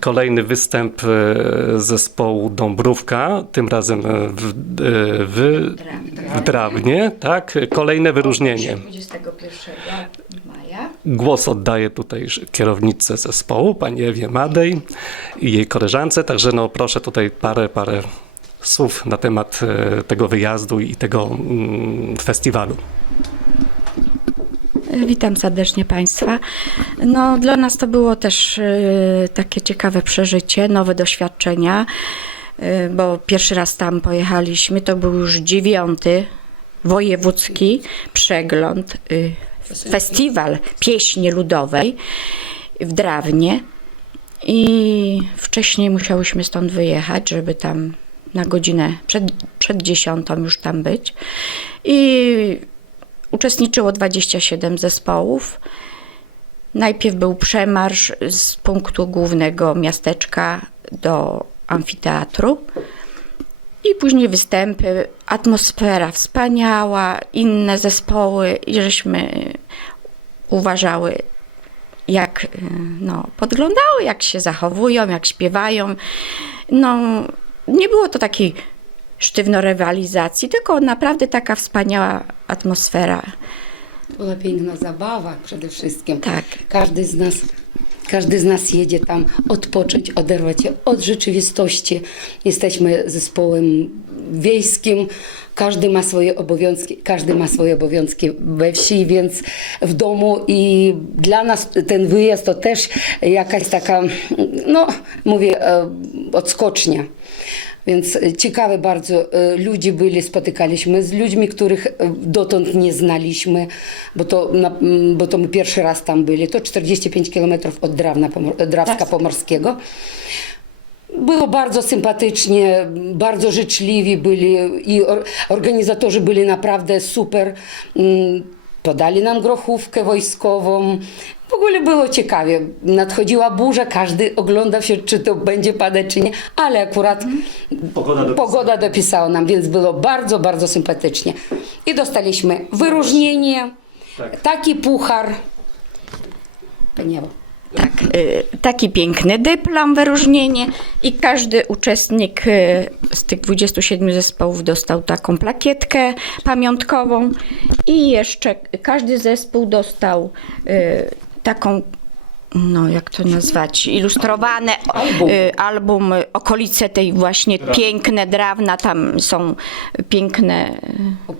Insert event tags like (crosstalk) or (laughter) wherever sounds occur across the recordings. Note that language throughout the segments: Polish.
kolejny występ e, zespołu Dąbrówka, tym razem e, w, e, w, w Drawnie, tak? Kolejne wyróżnienie. 21 maja. Głos oddaję tutaj kierownicy zespołu, pani Ewie Madej i jej koleżance, także no proszę tutaj parę, parę słów na temat tego wyjazdu i tego mm, festiwalu. Witam serdecznie Państwa. No, dla nas to było też e, takie ciekawe przeżycie, nowe doświadczenia, e, bo pierwszy raz tam pojechaliśmy. To był już dziewiąty wojewódzki przegląd, e, festiwal pieśni ludowej w Drawnie. I wcześniej musiałyśmy stąd wyjechać, żeby tam na godzinę przed, przed dziesiątą już tam być. I uczestniczyło 27 zespołów. Najpierw był przemarsz z punktu głównego miasteczka do amfiteatru. I później występy, atmosfera wspaniała, inne zespoły, i żeśmy uważały, jak y, no, podglądały, jak się zachowują, jak śpiewają. No, nie było to takiej sztywno rywalizacji, tylko naprawdę taka wspaniała atmosfera. Była piękna zabawa przede wszystkim. Tak. Każdy z nas, każdy z nas jedzie tam odpocząć, oderwać się od rzeczywistości. Jesteśmy zespołem wiejskim. Każdy ma swoje obowiązki, każdy ma swoje obowiązki we wsi, więc w domu i dla nas ten wyjazd to też jakaś taka, no mówię, e, odskocznia. Więc e, ciekawe bardzo e, ludzie byli, spotykaliśmy z ludźmi, których e, dotąd nie znaliśmy, bo to, bo to my pierwszy raz tam byli. To 45 km od Drawna, Drawska Pomorskiego. Było bardzo sympatycznie, bardzo życzliwi byli i or, organizatorzy byli naprawdę super. Mm, Podali nam grochówkę wojskową. W ogóle było ciekawie. Nadchodziła burza, każdy oglądał się, czy to będzie padać, czy nie, ale akurat Pogoda dopisała. pogoda dopisała nam, więc było bardzo, bardzo sympatycznie. I dostaliśmy wyróżnienie, Tak. taki puchar. Pani Ewo. Tak, y, taki piękny dyplom, wyróżnienie i każdy uczestnik y, z tych 27 zespołów dostał taką plakietkę pamiątkową i jeszcze każdy zespół dostał y, taką no jak to nazwać, ilustrowane Album. y, album, okolice tej właśnie piękne drawna, tam są piękne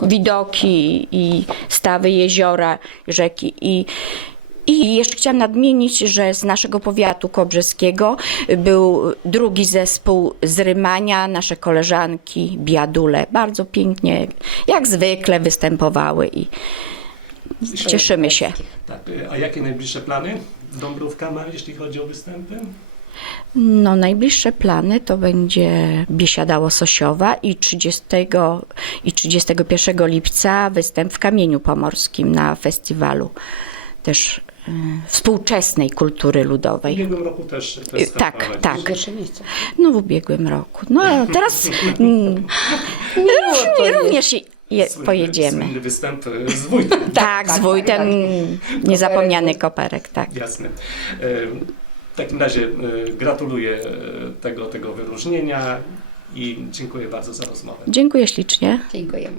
y, widoki i stawy jeziora, rzeki i i jeszcze chciałam nadmienić, że z naszego powiatu kobrzeskiego był drugi zespół z Rymania, nasze koleżanki Biadule. Bardzo pięknie, jak zwykle występowały i cieszymy się. Tak, a jakie najbliższe plany Dąbrówka ma, jeśli chodzi o występy? No, najbliższe plany to będzie Biesiada Łososiowa i 30 i 31 lipca występ w Kamieniu Pomorskim na festiwalu też y, współczesnej kultury W ludowej. ubiegłym roku też Y, festiwal Tak, tak. No w ubiegłym roku. No a teraz (laughs) mm, różnie, również je, Słynny- pojedziemy. Słynny występ e, z wójtem. (laughs) Tak, z tak, wójtem tak. niezapomniany koperek, tak. Jasne. E, W takim razie e, gratuluję tego, tego wyróżnienia i dziękuję bardzo za rozmowę. Dziękuję ślicznie. Dziękujemy.